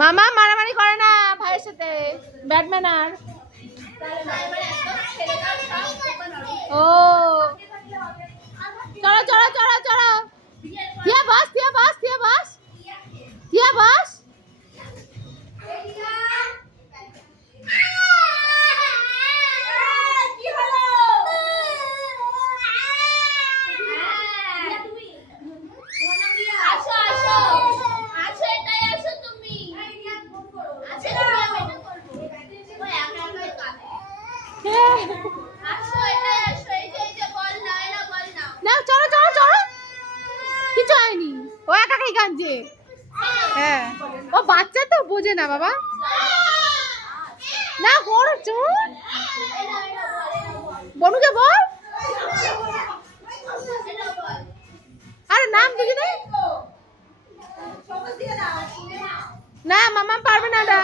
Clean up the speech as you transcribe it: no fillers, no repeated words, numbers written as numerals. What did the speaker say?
মামা মারামারি করে না ভাইয়ের সাথে, ব্যাটম্যানার। ও চলো চলো চলো চলো, তিয়া বাস তিয়া বাস তিয়া বাস তিয়া বাস। চলো চলো চলো, কিছু হয়নি, ও একাই কাঁদছে। হ্যাঁ ও বাচ্চা তো বোঝে না বাবা, না বড় চোর। বনুকে বল, আরে নাম দিবি না, মামা পারবে না ওটা।